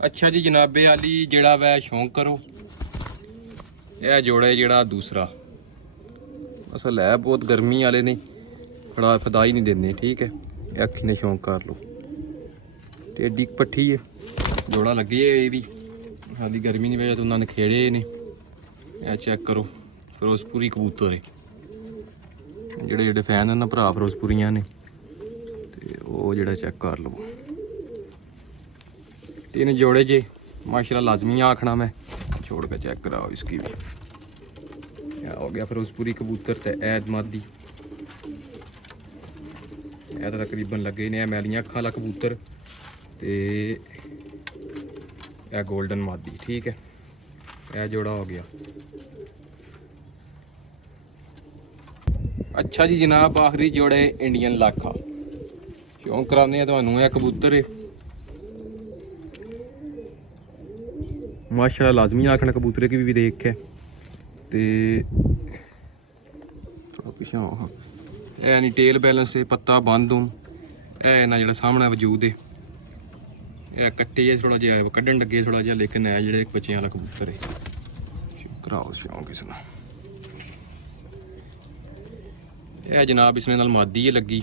अच्छा जी जनाबे आली जेड़ा वै शौक करो यह जोड़ा जेड़ा दूसरा असल है बहुत गर्मी वाले ने फड़ा फदाई नहीं देने ठीक है यह अखी ने शौक कर लो तो एडी पट्ठी है जोड़ा लगी है ये भी हाली गर्मी की वजह तो उन्होंने खेड़े ने यह चेक करो फिरोजपुरी कबूतर है ਜਿਹੜੇ ਜਿਹੜੇ ਫੈਨ ਨੇ ਨਾ ਭਰਾ ਫਿਰੋਜ਼ਪੁਰੀਆਂ ਨੇ ਤੇ ਉਹ ਜਿਹੜਾ ਚੈੱਕ ਕਰ ਲਵੋ तीन जोड़े जे माशाल्लाह लाजमी आखना मैं छोड़ के चेक कराओ इसकी भी क्या हो गया फिरोजपुरी कबूतर ते ऐद मादी तो तकरीबन लगे ने मैलियां अखा वाला कबूतर ते गोल्डन मादी ठीक है यह जोड़ा हो गया। अच्छा जी जनाब आखिरी जोड़े इंडियन लाखा शौक कराने तुहानू यह कबूतर है माशाल्लाह लाजमी आखना कबूतरे की भी देख के ते पिछा है नहीं टेल बैलेंस है पत्ता बंद हूँ है ना जो सामने वजूद है यह कट्टे है थोड़ा जहा कढ़न लगे थोड़ा जहा लेकिन है जो बच्चे वाला कबूतर है कराओ शौक इसना यह जनाब इसने नाल मादी है लगी